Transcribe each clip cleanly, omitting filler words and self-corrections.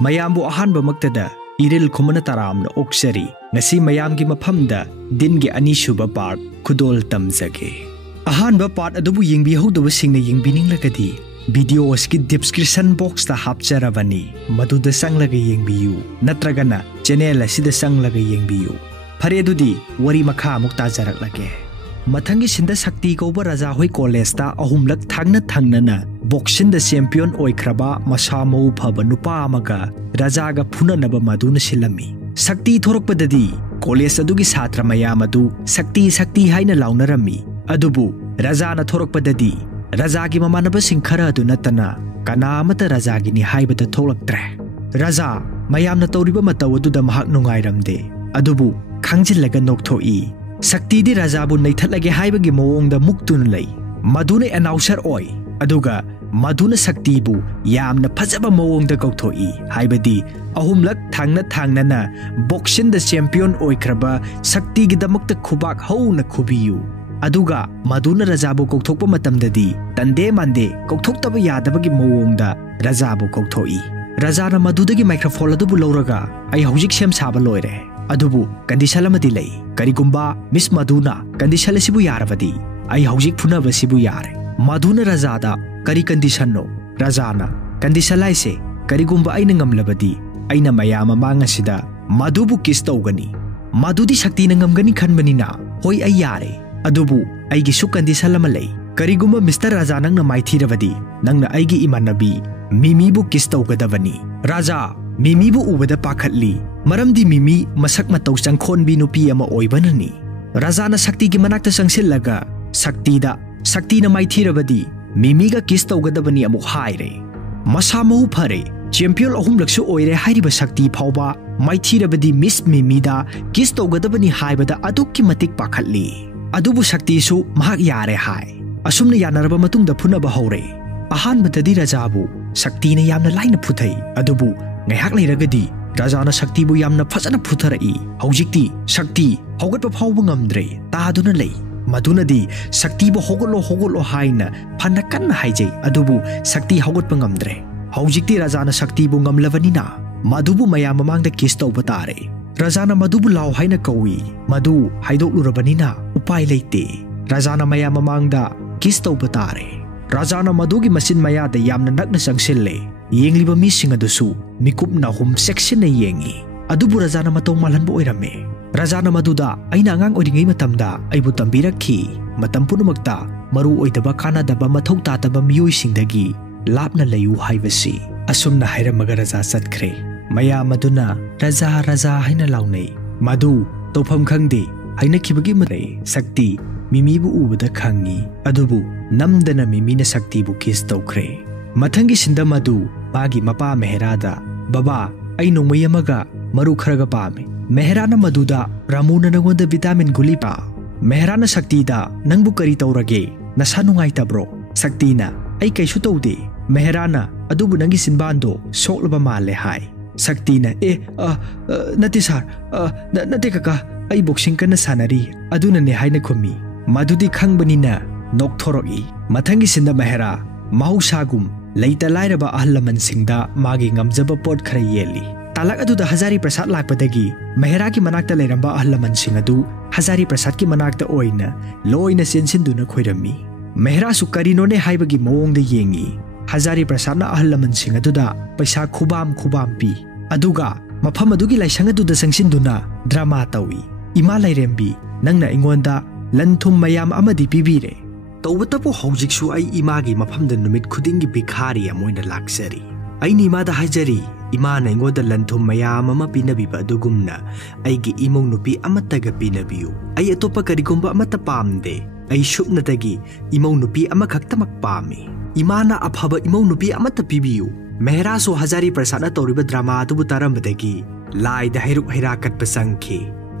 mayambu ahanba maktada iril khumana taramna oksari ngasi mayamgi mafamda dingi anishuba part kudol tamjage ahanba part adubu yingbi hodoba singna yingbininglagadi videos ki description box ta hapcharabani maduda sanglaga yengbiyu natragana channel asida sanglaga yengbiyu phare adudi wari makha amuk tajaraklage mathangi sinda sakti koba raja hoi college ta ahumlak thangna boxing da champion oikraba masamau phaba nupa amaga raja ga phunanaba maduna silami sakti thorokpadadi college adugi satra mayam adu sakti haina launarami adubu raja na thorokpadadi raja gi mamanaba singkhara adu natana kanamata raja gi ni haibata tholaktre raja mayamna tawriba mataw adu da mahak nungairamde adubu khangjillaga nokthoi sakti di raja bu naithatlage haibagi mawong da muktun lay maduna announcer oi aduga maduna sakti bu yamna phajaba mawong da kauthoi haibadi ahumlak thangna na boxing da champion oikraba sakti gi damakta khubak hauna khubiyu aduga maduna raja bu kokthokpa matamdadi tande mande kokthokta yadabagi mawong da raja bu kokthoi raja na madudagi microphone adu bu lawraga ai hojik sem saba loire adubu condition amadi lay karigumba miss maduna condition asibu yarabadi ai hojik phunaba sibu yare maduna raja da kari condition no raja na condition laise karigumba aina ngamlabadi aina mayama mangasida madubu kiss tawgani madudi sakti na ngamgani khanbanina hoi ai yare adubu aigi su condition lama lay karigumba Mr. Raja nang na maithirabadi nang na aigi imanabi mimi bu kiss tawgadabani raja mimi bu ubada pakhatli maramdi mimi masak matau changkhonbi nupi ama oibanani raja na sakti gi manakta sangsillaga sakti na maithirabadi mimi ga kiss tawgadabani amuk haire masamau phare champion ahum laksu oire hairiba sakti phawba maithirabadi miss mimi da kiss tawgadabani haibada adukki matik pakhatli adubu sakti su mahak yare hai asumna yanaraba matungda phunaba hore ahanbadadi rajabu sakti na yamna laina phuthai adubu ngaihak leiragadi raja na sakti bu yamna phajana phuthara'i hojikti sakti hogatpa phawba ngamdre taduna lei madunadi sakti bu hogolo haina phanna kanna haijai adubu sakti hogatpa ngamdre hojikti raja na sakti bu ngamlavanina madubu mayam mamangda kiss tawba tare raja na madubu law haina kawi madu haidoklurabanina upai leite raja na mayam mamangda kiss tawba tare raja na madugi masin mayada yamna nakna sangsille yengliba mising adusu mikupna hum section na yengi adubu raja na matong malhanba oirame raja na maduda aina angang oringai matamda aibu tambirakhi matam punumakta maru oidaba kanadaba mathau tataba miyoi singdagi lapna layu haibasi asumna hairamaga raja satkre maya maduna raja haina launai madu tofam khangde haina khibagi mare sakti mimi bu ubada khangi adubu namdana mimi na sakti bu kiss tawkhre mathangi sinda madu magi mapa meherada baba ai nongmai amaga maru kharaga pame meherana maduda ramuna nangonda vitamin guli pa meherana sakti da nangbu kari tawrage nasa nungai tabro sakti na ai kaisu tawde meherana adubu nangi sinbando soklaba male hai sakti na nati sar nati kaka ai boxing kana sanari aduna ne haina khumi madudi khangbanina nokthoroi mathangi sinda mehera mahausagum leita lairaba ahlaman singda magi ngamjaba pot khara yeli talak aduda Hazari Prasad lakpadagi mehera ki manakta leiramba ahlaman sing adu Hazari Prasad ki manakta oina loina sensinduna khoirami mehera su karino ne haibagi mawongda yengi Hazari Prasad na ahlaman sing aduda paisa khubam pi aduga mafam adugi laisang aduda sangsinduna drama tawi ima lairembi nangna ingonda lanthum mayam amadi pibire tawbatapu hojiksu ai imagi mafamda numit khudingi bikhari amoina laksari aini imada hajari imana ingoda lanthum mayam ama pinabiba adugumna aigi imong nupi amataga pinabiyu ai atopa karigumba amata pamde ai shupnatagi imong nupi amakhaktamak pami imana aphaba imong nupi amata pibiyu mehera so Hazari Prasad na tawriba drama atubu tarambadagi laida hairuk hairakat pasangki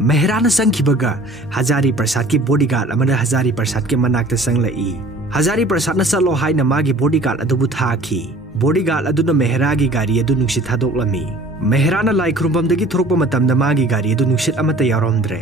meherana sangkibaga Hazari Prasad ki bodyguard amana Hazari Prasad ke manakta sanglai Hazari Prasad na salo hai na magi bodyguard adubu thaki bodyguard aduna mehera gi gari adu nungsit hadoklami meherana lai khrumbamdagi thorokpa matamda magi gari adu nungsit amata yaromdre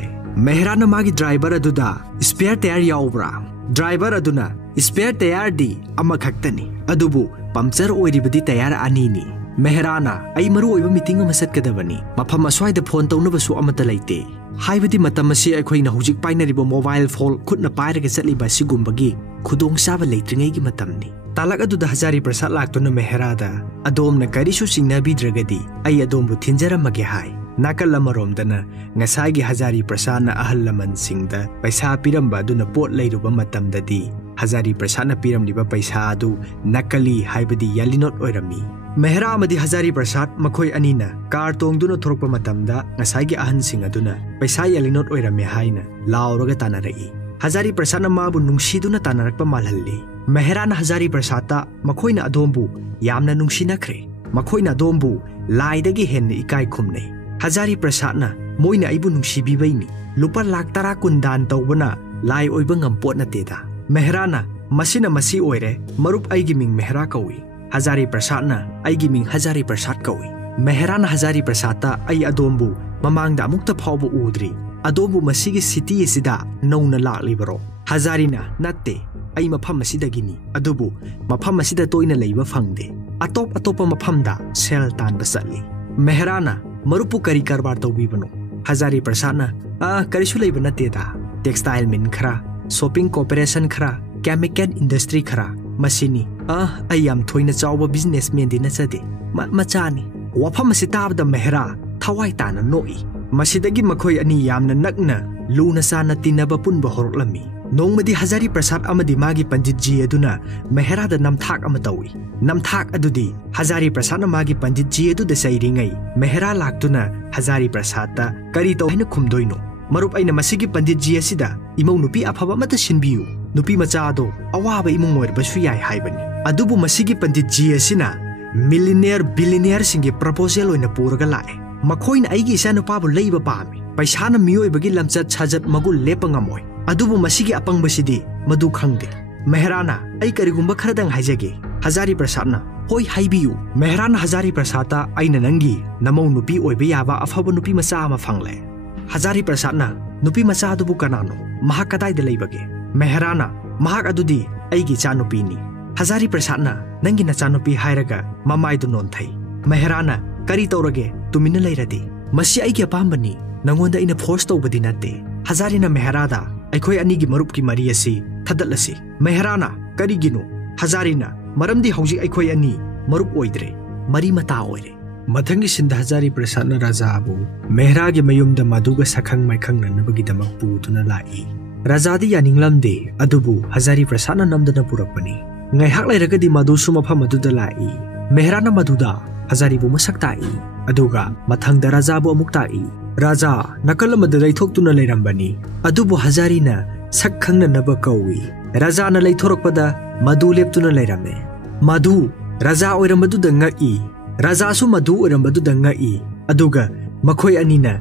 meherana magi driver aduda spare tire yaubra driver aduna spare tire di ama khaktani adubu puncture oiribadi tire anini मेहराना आई मरु ओइबा meeting अमा चटकदबनी मफम अस्वाइदा phone तौनबसु अमता लेते हाइबदी मतम असी अखोइना हुजिक पाइनरिबो mobile phone Khudna पाइरगा चटलिबा सिगुम्बगी खुदोंग साबा लेत्रिङैगी मतमनी तालक अदुदा हजारी प्रसाद लाक्तुना मेहरादा अदोमना करिसु सिंगनाबिद्रगदी आई अदोमबु थिंजरमगे हाय नाकल अमरोमदना ngसाइगी हजारी प्रसादना अहल लमनसिंगदा पैसा पिरंबा अदुना pot लैरुबा मतमददी Hazari प्रसादना पिरमलिबा पैसा अदु नकली हाइबदी यालिनोट ओइरमी मेहरा अमदी हजारी प्रसाद मखोय अनीना कार तोंगदुना थोरकपा मतमदा ngसाइगी अहनसिंग अदुना पैसा यालिनोट ओइरमे हाइना लाउरगा तानारई हजारी प्रसादना माबु नुंगसीदुना तानारकपा मालहल्ली मेहराना हजारी प्रसादता मखोयना अदोमबु यामना नुंगसीनख्रे मखोयना अदोमबु लाइदगी हेन्ना इकाय खुमनै हजारी प्रसादना मोइना आइबु नुंगसीबिबैनी लुपा लाख 10 कुंदान तौबना लाई ओइबा ngampot nateदा मेहराना मसिना मसी ओइरे मरुप आइगी मिंग मेहरा कौई हजारी प्रसादना आइगी मिंग हजारी प्रसाद कौई मेहराना हजारी प्रसादता आई अदोमबु ममांगदा अमुक्ता फावबु उद्री अदोमबु मसिगी सिटी एसिदा नौना लाक्लिबरो हजारीना नत्ते आई मफम असिदगिनी अदुबु मफम असिदा तोइना लैबा फंगदे अतोप मफमदा सेल तानबा चटली मेहराना मरुपु करी कारबार तौबीबनो हजारी प्रसादना करिसु लैबा नत्तेदा टेक्सटाइल मिल खरा शॉपिंग कॉर्पोरेशन खरा केमिकल इंडस्ट्री खरा मसिनी आई याम थोइना चावबा बिजनेसमैन दी नचदे मचानी वफम असि ताबदा मेहरा थवाई ताना नोई मसिदगी मखोय अनि यामना नकना लूना साना तिनबा पुनबा होरलमी नोंमदी हजारी प्रसाद अमदी मागी पंडित जी अदुना मेहरादा नमथाक अमा तौई नमथाक अदुदी हजारी प्रसाद मागी पंडित जी अदुदा सैरिङै मेहरा लाक्तुना हजारी प्रसादता करी तौ हैन खुमदोइनो मरुप ऐना मसिगी पंडित जी असिदा इमौ नुपी अफबा मता सिनबियु नुपी मचादो अवाबा इमुंग ओइरबसु याय हाइबनी अदुबु मसिगी पंडित जी असिना मिलियनेयर बिलियनेयर सिंगे प्रपोजल ओइना पुरगा लाए मखोइन आइगी इसा नुपाबु लैबा पामी पैसाना मियोइबगी लमचत छजत मगुल लेपा ngamoi अदुबु मसिगी अपंगबसिदी मदु खंगदे मेहराना आई करिगुंबा खरदंग हाइजगे हजारी प्रसादना होय हाइबियु मेहराना हजारी प्रसादता आइना नंगी नमौ नुपी ओइबा याबा अफबा नुपी मचा अमा फंगले हजारी प्रसादना नुपी मचा अदुबु कनानो महा कदाइदा लैबगे मेहराना महाक अदुदी आइगी चा नुपीनी हजारी प्रसादना नंगी नचा नुपी हाइरगा ममाइदु नोनथै मेहराना करी तौरगे तुमिना लैरदि मसि आइगी अपाम्बनी नंगोंदा इना फोर्स तौबदी नत्ते हजारीना मेहरादा अखोय अनिगी मरुपकी मरी असि थदलसी मेहराना करिगिनो हजारीना मरमदी हौजी अखोय अनि मरुप ओइद्रे मरी मता ओइरे मथंगी सिंध हजारी प्रसादना राजाबु मेहरागे मयुमदा मदुगा सखंग माइखंग ननबगी दमक पुतुना लाई राजादी यानिंगलमदे अदुबु Hazari प्रसादना नमदना पुरकपनी ngaihak lairagadi madu su mafam aduda lai mehrana maduda हजारीबु मसक ताई अदुगा मथंगदा राजाबु अमुक ताई राजा नकल मद लैथोक्तुना लैरंबनी अदुबु हजारीना सक खंगना नब कौई राजाना लैथोरकपदा मधु लेप्तुना लैरमे मधु राजा ओइरमदुदा ngai राजासु मधु ओइरमदुदा ngai अदुगा मखोय अनिना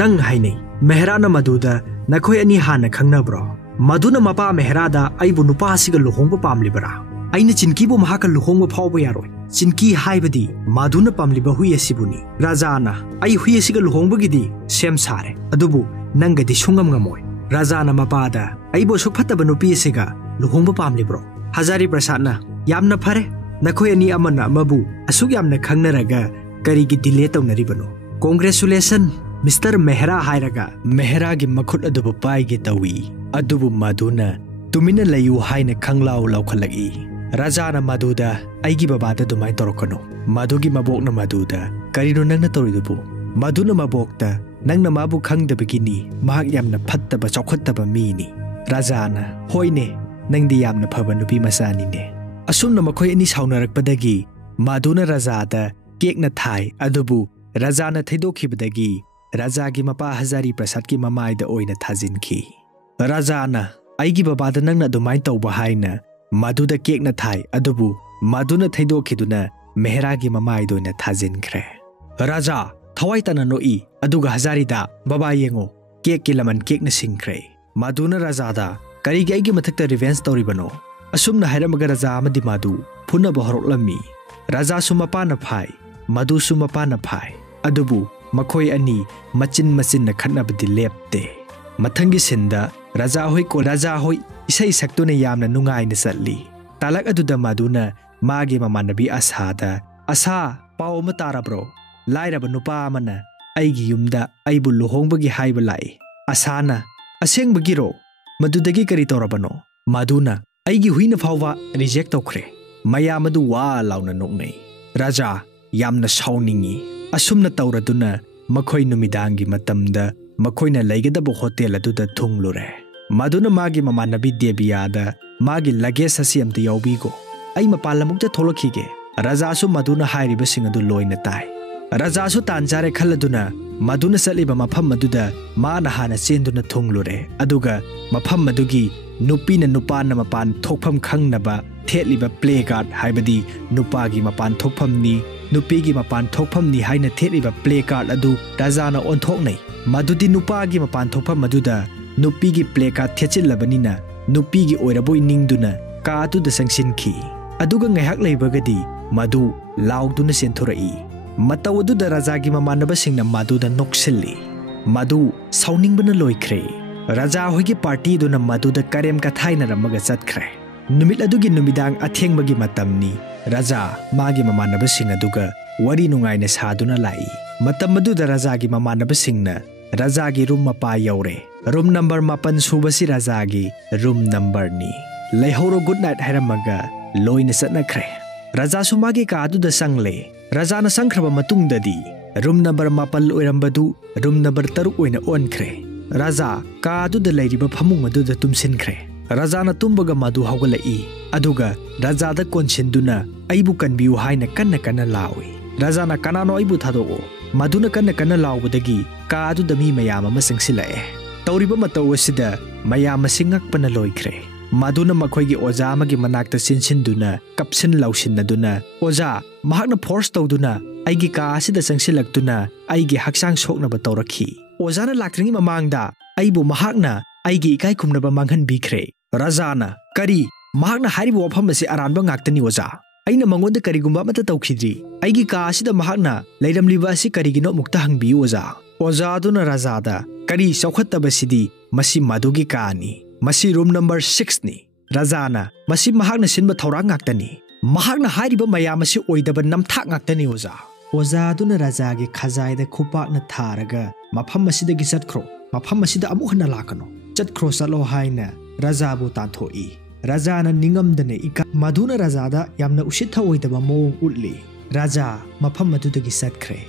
नंग हाइनै मेहराना मधुदा नखोय अनि हाना खंगनब्रो मधुना मपा मेहरादा आइबु नुपासिगा लुहोंगबा पामलिबरा आइना चिनकीबु महाका लुहोंगबा फावबा यारोय चिनकी हाइबदी मधुना पामलिबा हुई असिबुनी राजाना आई हुई असिगा लुहोंगबगिदी सेम सारे अदुबु नंगदी सुंगम ngamoi राजाना मपादा आइबु सुखफतबा नुपी असिगा लुहोंगबा पामलिब्रो हजारी प्रसादना यामना फरे नखोय अनि अमना अमबु असुक यामना खंगनरगा करिगी डिले तौनरिबनो कांग्रेचुलेशन मिस्टर मेहरा हाइरगा मेहरागी मखुट अदुबु पाइगे तवी अदुबु मधुना तुमिना लयु हाइना खंगलाउ लौखलगी राजाना मधुदा आइगी बाबादा दुमाइ तोरकनो मधुगी मबोकना मधुदा करिनो नंगना तोरिदुबु मधुना मबोकता नंगना माबु खंगदबगिनी महाक यामना फत्तबा चौखत्तबा मीनी राजाना होइने नंगदी यामना फबा नुपी मसानीने असुमना मखोय अनि साउनरकपदगी मधुना राजादा केकना थाई अदुबु राजाना थैदोखिबदगी राजागी मपा हजारी प्रसादकी ममाइदा ओइना थाजिनखी राजाना आइगी बाबादा नंगना दुमाइ तौबा हाइना मधुदा केकना थाई अदुबु मधुना थैदोखिदुना मेहरागी ममाइदोइना थाजिनख्रे राजा थवाइतना नोई अदुगा हजारीदा बाबा येंगो केक की लमन केकना सिंख्रे मधुना राजादा करिगी आइगी मथक्ता रिवेंस तौरिबनो असुमना हाइरमगा राजा अमदि मधु फुनबा हरोलमी राजा सुमपाना फाई मधु सुमपाना फाई अदुबु मखोय अनि मचिन खटनबदि लेपते मथंगी सिंदा राजा होई इसै सक्तुना यामना नुंगाइना चटली तालक अदुदा मधुना मागे ममानबी आशा Pau ama tarabro. Lairaba nupa amana aigi yumda aibu luhongbagi haiba lai. Asana asengbagiro madudagi kari torabano. Maduna aigi huina phawwa reject tawkhre. Mayam adu wa launa noknei. Raja yamna sauningi. Asumna tawraduna makhoi numidangi matamda makoina laigedaba hotel aduda thunglure. Maduna magi mamanabi Debiyada magi luggage asi amta yawbigo. Ai mapalamukta tholokhige. Raja su maduna hairiba singadu loina tai. Raja su tanjare khaladuna maduna saliba mafam maduda mana hana chenduna thunglure. Aduga mafam madugi nupina nupana mapan thokpham khangnaba thetliba playcard haibadi nupagi mapan thokphamni nupigi mapan thokphamni haina thetliba playcard adu rajana onthoknai. Madudi nupagi mapan thokpham maduda nupigi playcard thechilabανina nupigi oiraboi ningduna ka atuda sangsinki. Aduga ngaihak leibagadi madu lauduna senthorai. Mataw aduda rajagi mamanabasingna maduda noksilli. Madu sauningbana loikhre. Raja hoigi party duna maduda karem kathaina ramaga chatkre. Numit adugi numidang athengbagi matamni. Raja magi mamanabasing aduga wari nungaina saduna lai. Matam maduda rajagi mamanabasingna rajagi room mapa yaure. Room number mapan subasi rajagi room number ni. Laihoro good night haramaga loina satnakre. Raja sumagi ka aduda sangle. Raja na sangkraba matungdadi room number mapal oirambadu room number 3 oina onkre. Raja ka aduda lairiba phamung aduda tumsinkre. Raja na tumbaga madu hawgalai. Aduga raja da konsinduna aibu kanbiu haina kanna lawi. Raja na kanano aibu thadoo. Maduna kanna lawbadagi ka aduda mi mayama masangsilae. Tauriba mataw asida mayama singakpana loikre. Maduna makhoigi oja amagi manakta sinsinduna kapsin lausinnaduna oja mahakna force tawduna aigi ka asida sangsilaktuna aigi haksang soknaba tawrakhi. Ojana laktringi mamangda aibu mahakna aigi ikai khumnaba manghan bikre. Rajana kari mahakna hariba wafam asi aranba ngaktani oja. Aina mangonda karigumba amata tawkhidri. Aigi ka asida mahakna leiramliba asi karigino mukta hangbi oja. Oja aduna rajada kari saukhattabasidi masi madugi kaani. Masi room number 6 ni. Rajana masi mahakna sinba thawra ngaktani. Mahakna hariba mayamasi oidaba namthak ngaktani oja. Oja aduna rajagi khajaida khupakna tharaga mafam asidagi chatkro. Mafam asida amuk hana lakano. Chatkro salo haina rajabu tanthoi. Rajana ningamdane ika maduna rajada yamna usitha oidaba mawong utli. Raja mafam adudagi chatkre.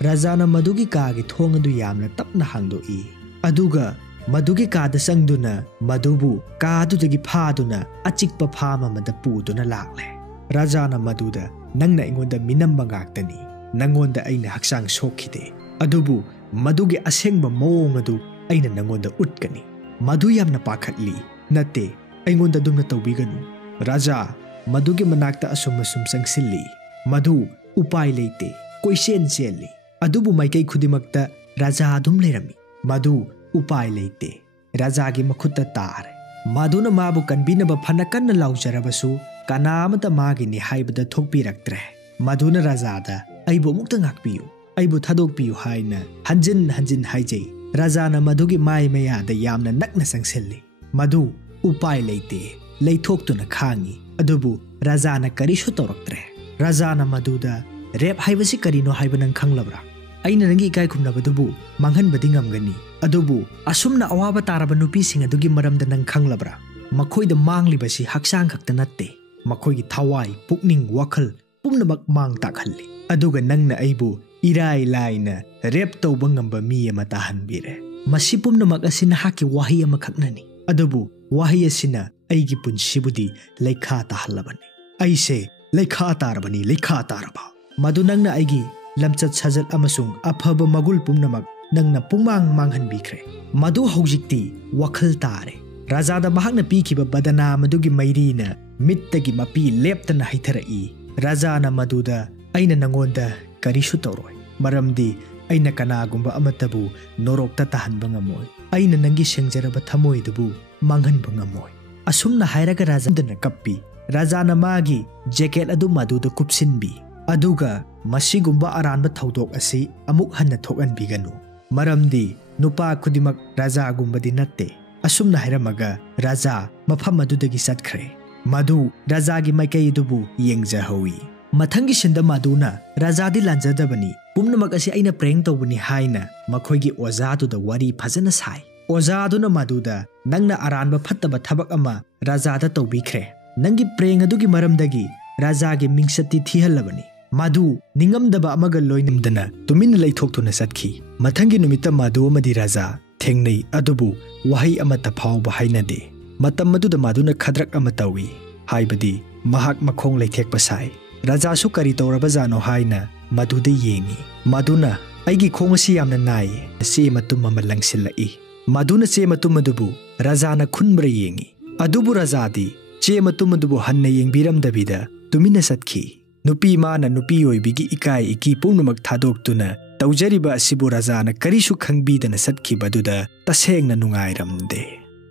Rajana madugi kaagi thongadu yamna tapna hangdoi. Aduga madugi kaada sangduna madubu kaadudagi phaduna achikpa phama mada puduna lakle. Rajana maduda nangna ingonda minamba ngaktani. Nangonda aina haksang sokhide. Adubu madugi asengba mawong adu aina nangonda utkani. Madu yamna pakhatli. Nate aingonda dumna tawbiganu. Raja madugi manakta asum sangsilli. Madu upai leite koisen selli. Adubu maikai khudimakta raja adum lerami. Madu upai leite. Raja gi makhutta tar. Maduna mabu kanbinaba phanakanna laujarabasu kanamata magini haibada thokpiraktre. Maduna rajada aibu mukta ngakpiyu. Aibu thadokpiyu haina hanjin haijai. Rajana madugi mai mayada yamna nakna sangsilli. Madu upai leite leithoktuna khangi. Adubu rajana karishu tawraktre. Rajana maduda rep haibasi karino haiba nang khanglabra. Aina nangi ikai khumnabadubu manghanbadi ngamgani. Adubu asumna awaba taraba nupising adugi maramda nang khanglabra. Makhoida manglibasi haksang khakta natte. Makhoigi thawai pukning wakhal pumnamak mang takhalli. Aduga nangna aibu irai laina rep tawba ngamba mi ama tahanbire. Masi pumnamak asina haki wahi ama khaknani. Adubu wahi asina aigi punsibudi leikha tahallabani. Aise leikha taraba. Madu nangna aigi lamchat sajat amasung aphaba magul pumnamak nangna pumang manghanbikre. Madu haujikti wakhal tare. Rajada mahakna pikiba badana madugi mairina mittagi mapi leptana haitharai. Rajana maduda aina nangonda karishu tawroi. Maramdi aina kanagumba amatabu norokta tahanba ngamoy. Aina nangi sengjaraba thamoidubu manghanba ngamoy. Asumna hairaga rajadana kappi. Rajana magi jacket adu maduda kupsinbi. Aduga masigumba aranba thawdok asi amuk hanna thokanbiganu. Maramdi nupa khudimak raja gumbadi natte. Asumna hairamaga raja mafam adudagi satkre. Madu rajagi maikai dubu yengjahawi. Mathangi sinda maduna rajadi lanjadabani pumnamak asi aina preng tawbani haina makhoigi oza tu da wari phajana sai oza aduna maduda nangna aranba phattaba thabak ama raja da tawbikhre nangi preng adugi maramdagi raja ge mingsati thihalabani madu ningamdaba amaga loinimdana tumin leithokthuna satki mathangi numita madu amadi raja thengnei adubu wahi amata phawba hainade matam maduda maduna khadrak ama tawi haibadi mahak makhong leithekpa sai raja su kari tawraba jano haina maduda yengi maduna aigi khongasi yamna nai se matum ama langsilai maduna che matum adubu raja na khunbra yengi adubu rajadi che matum adubu hanna yengbiram dabida tumina satki nupi mana nupi oibigi ikai iki pumnamak thadoktuna tawjariba asibu raja na karisu khangbidana satki baduda tasengna nungairamde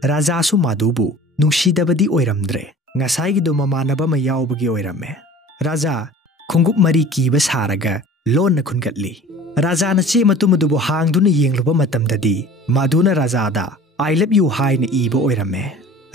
raja su madubu nungsidabadi oiramdre ngasai gi do mamanaba ma yawbagi oirame raja khungup mari kiba saraga lon na khungatli raja na che matumudubu hangduna yengluba matamdadi maduna raja da I love you hai na iba oirame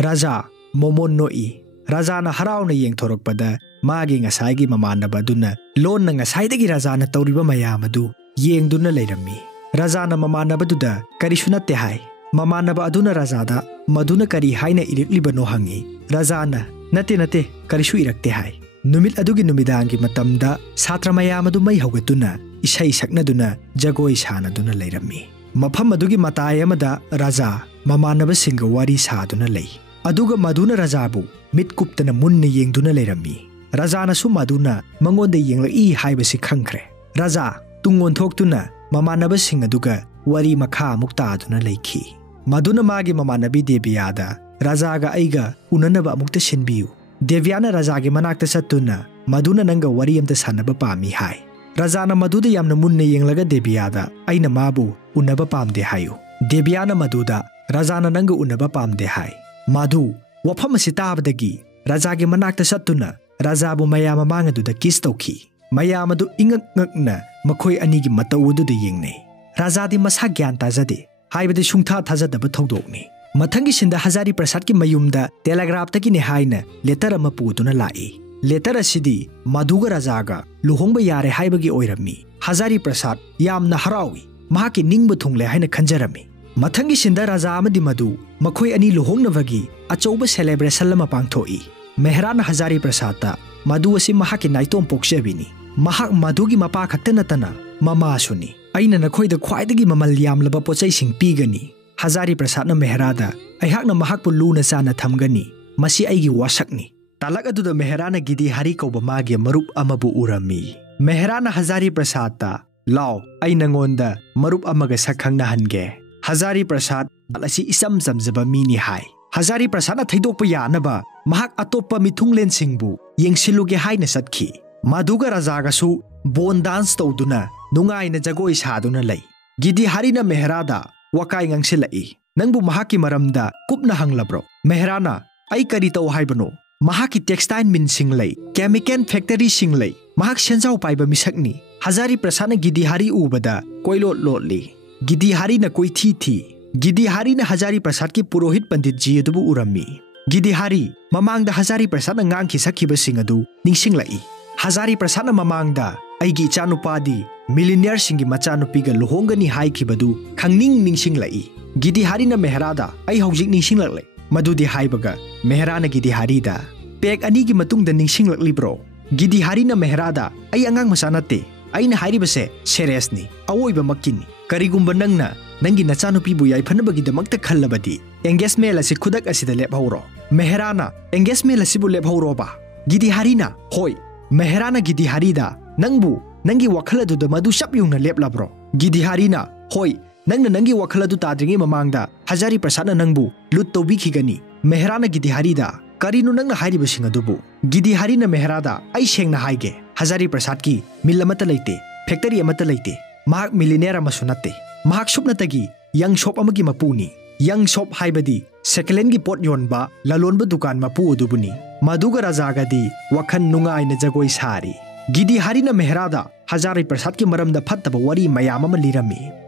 raja momon no i raja na harau na yengthorokpada magi ngasai gi mamanaba duna lon na ngasai dagi raja na tawriba mayamadu yengduna leirami raja na mamanaba duda karishuna te hai mamanaba aduna raja da maduna kari hai na iriklibano hangi raja na nate karishu irakte hai numit adugi numidangi matamda satra mayamadu mai hogatuna isai saknaduna jagoi sanaduna leirami mafam adugi matai amada raja mamanaba singa wari saduna lei aduga maduna rajabu mit kuptana munna yengduna leirami raja na su maduna mangonda yenglai haibasi khangkhre raja tungon thoktuna mamanaba singa aduga wari makha mukta aduna leikhi maduna magi mamanabi debiyada raja ga aiga unanaba amukta sinbiyu Devyana raja ge manakta satuna maduna nanga wari amta sanaba pami hai rajana maduda yamna munna yenglaga debyada aina mabu unaba pamde hayu debyana maduda rajana nanga unaba pamde hai madu wafam sitabadagi raja ge manakta satuna rajabu mayama mangaduda kiss tawki mayamadu ingak ngakna makhoi ani gi matawudu de yengne rajadi masa gyan tajade haibade sungtha thajadaba thodokni Mathangi sinda Hazari Prasad ki mayumda telegraph taki ne haina letter ama putuna lai letter asidi maduga rajaga luhongba yare haibagi oirami Hazari Prasad yamna harawi mahaki ningba thungle haina khanjarami Mathangi sinda raja amadi madu makhoi ani luhongnabagi achouba celebration lama pangthoi Mehrana Hazari Prasad ta madu asi mahaki naitom pokchabini mahak madugi mapa khakta natana mama suni aina nakhoi da khwaidagi mamal yamlaba pochai sing pigani Hazari Prasad na Mehrada aihakna mahakpu luna sana thamgani masi aigi wasakni talak aduda Mehrana gidi hari kauba magi marup amabu urami Mehrana Hazari Prasad ta law aina ngonda marup amaga sakhangna hange Hazari Prasad alasi isam samjaba mini hai Hazari Prasad na thaidokpa yanaba mahak atoppa mithunglen singbu yengsiluge haina satki maduga rajaga su bon dance tawduna nungaina jagoi saduna lei gidi hari na Mehrada wakai ngangsilai nangbu mahaki maramda kupna hanglabro Mehrana ai kari taw haibano mahaki textile min singlei chemical factory singlei mahak senjau paiba misakni Hazari Prasad na gidi hari ubada koilot lotli gidi hari na koi thi gidi hari na Hazari Prasad ki purohit pandit ji adubu urami gidi hari mamangda Hazari Prasad na ngangki sakhiba singadu ningsinglai Hazari Prasad na mamangda aigi chanupadi millionaire singi machanupiga luhongani haikibadu khangning ningsinglai gidi hari na Mehrada ai hojik ningsinglak madudi haibaga Mehrana gidi hari da pek ani gi matungda ningsinglakli bro gidi hari na Mehrada ai angang masanate aina hairibase serious ni awoiba makini karigumba nangna nangi nachanupi bu yai phanabagi damakta khallabadi engagement asi khudak asida lephawro Mehrana engagement asi bu lephawro ba gidi hari na hoi Mehrana gidi hari da nangbu nangi wakhala du madu sap yungna leplabro gidi hari na hoi nangna nangi wakhala du tadringi mamangda Hazari Prasad na nangbu lut tobi khigani Mehrana gidi hari da karinu nangna hairiba singa dubu gidi hari na Mehrada ai sengna haige Hazari Prasad ki mill amata leite factory amata leite mahak millionaire amasunate mahak supnatagi yang shop amagi mapuni yang shop haibadi second gi pot yonba lalonba dukan mapu dubuni maduga rajagadi wakhan nungai na jagoi sari gidi hari na Mehrada Hazari Prasad ki maramda phattaba wari mayam ama lirami